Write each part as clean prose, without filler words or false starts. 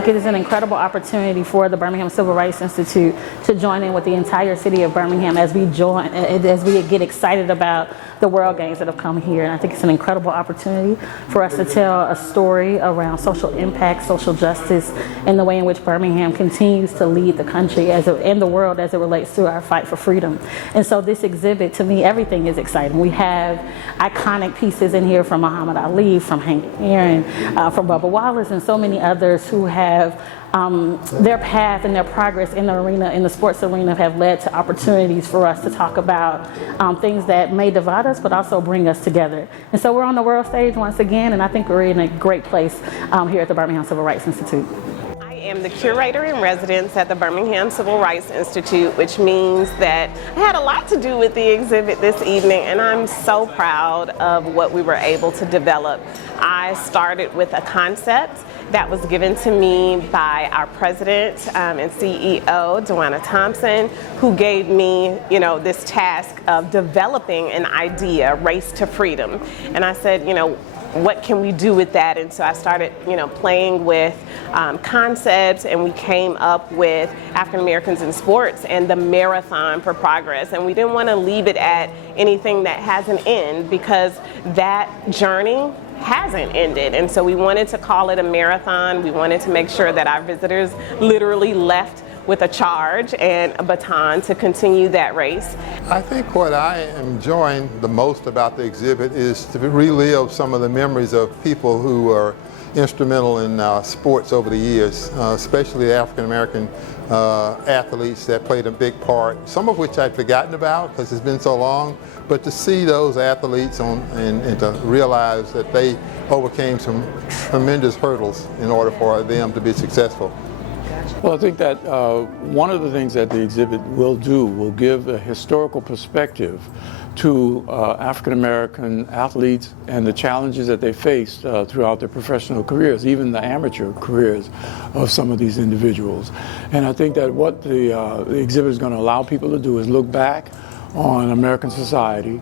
think it is an incredible opportunity for the Birmingham Civil Rights Institute to join in with the entire city of Birmingham as we get excited about the World Games that have come here. And I think it's an incredible opportunity for us to tell a story around social impact, social justice, and the way in which Birmingham continues to lead the country and the world as it relates to our fight for freedom. And so this exhibit, to me, everything is exciting. We have iconic pieces in here from Muhammad Ali, from Hank Aaron, from Bubba Wallace, and so many others who have their path and their progress in the arena, in the sports arena, have led to opportunities for us to talk about things that may divide us, but also bring us together. And so we're on the world stage once again, and I think we're in a great place here at the Birmingham Civil Rights Institute. I am the curator in residence at the Birmingham Civil Rights Institute, which means that I had a lot to do with the exhibit this evening, and I'm so proud of what we were able to develop. I started with a concept that was given to me by our president and CEO, Joanna Thompson, who gave me, this task of developing an idea, Race to Freedom. And I said, what can we do with that? And so I started, playing with concepts, and we came up with African Americans in sports and the Marathon for Progress. And we didn't want to leave it at anything that has an end, because that journey hasn't ended. And so we wanted to call it a marathon. We wanted to make sure that our visitors literally left with a charge and a baton to continue that race. I think what I am enjoying the most about the exhibit is to relive some of the memories of people who were instrumental in sports over the years, especially African American athletes that played a big part, some of which I'd forgotten about because it's been so long, but to see those athletes and to realize that they overcame some tremendous hurdles in order for them to be successful. Well, I think that one of the things that the exhibit will give a historical perspective to African American athletes and the challenges that they faced throughout their professional careers, even the amateur careers of some of these individuals. And I think that what the exhibit is going to allow people to do is look back on American society,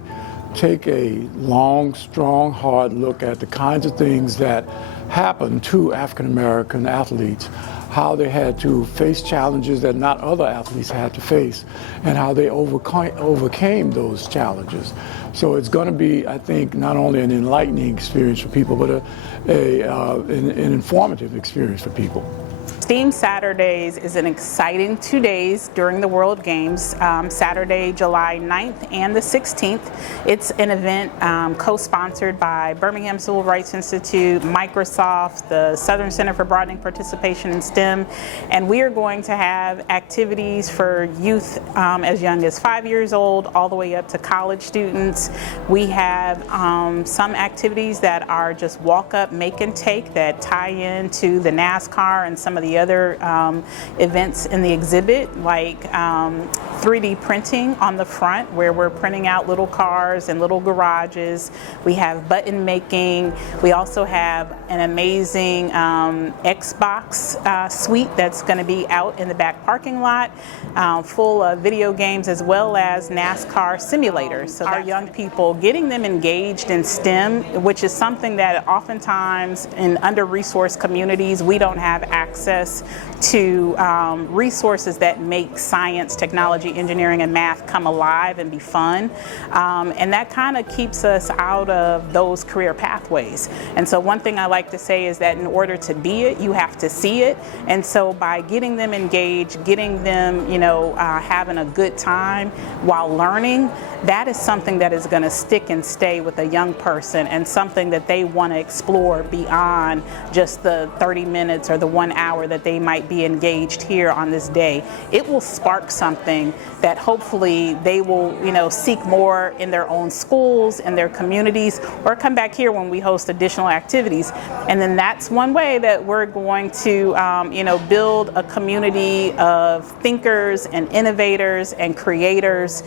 take a long, strong, hard look at the kinds of things that happened to African American athletes, how they had to face challenges that not other athletes had to face, and how they overcame those challenges. So it's going to be, I think, not only an enlightening experience for people, but an informative experience for people. STEAM Saturdays is an exciting 2 days during the World Games, Saturday, July 9th and the 16th. It's an event co-sponsored by Birmingham Civil Rights Institute, Microsoft, the Southern Center for Broadening Participation in STEM, and we are going to have activities for youth as young as 5 years old all the way up to college students. We have some activities that are just walk up, make and take that tie into the NASCAR and some of the other events in the exhibit, like 3D printing on the front, where we're printing out little cars and little garages. We have button making. We also have an amazing Xbox suite that's going to be out in the back parking lot, full of video games as well as NASCAR simulators. So our young people, getting them engaged in STEM, which is something that oftentimes in under-resourced communities we don't have access to resources that make science, technology, engineering, and math come alive and be fun. And that kind of keeps us out of those career pathways. And so one thing I like to say is that in order to be it, you have to see it. And so by getting them engaged, getting them, having a good time while learning, that is something that is going to stick and stay with a young person, and something that they want to explore beyond just the 30 minutes or the 1 hour that they might be engaged here on this day. It will spark something that hopefully they will, seek more in their own schools, in their communities, or come back here when we host additional activities. And then that's one way that we're going to, build a community of thinkers and innovators and creators.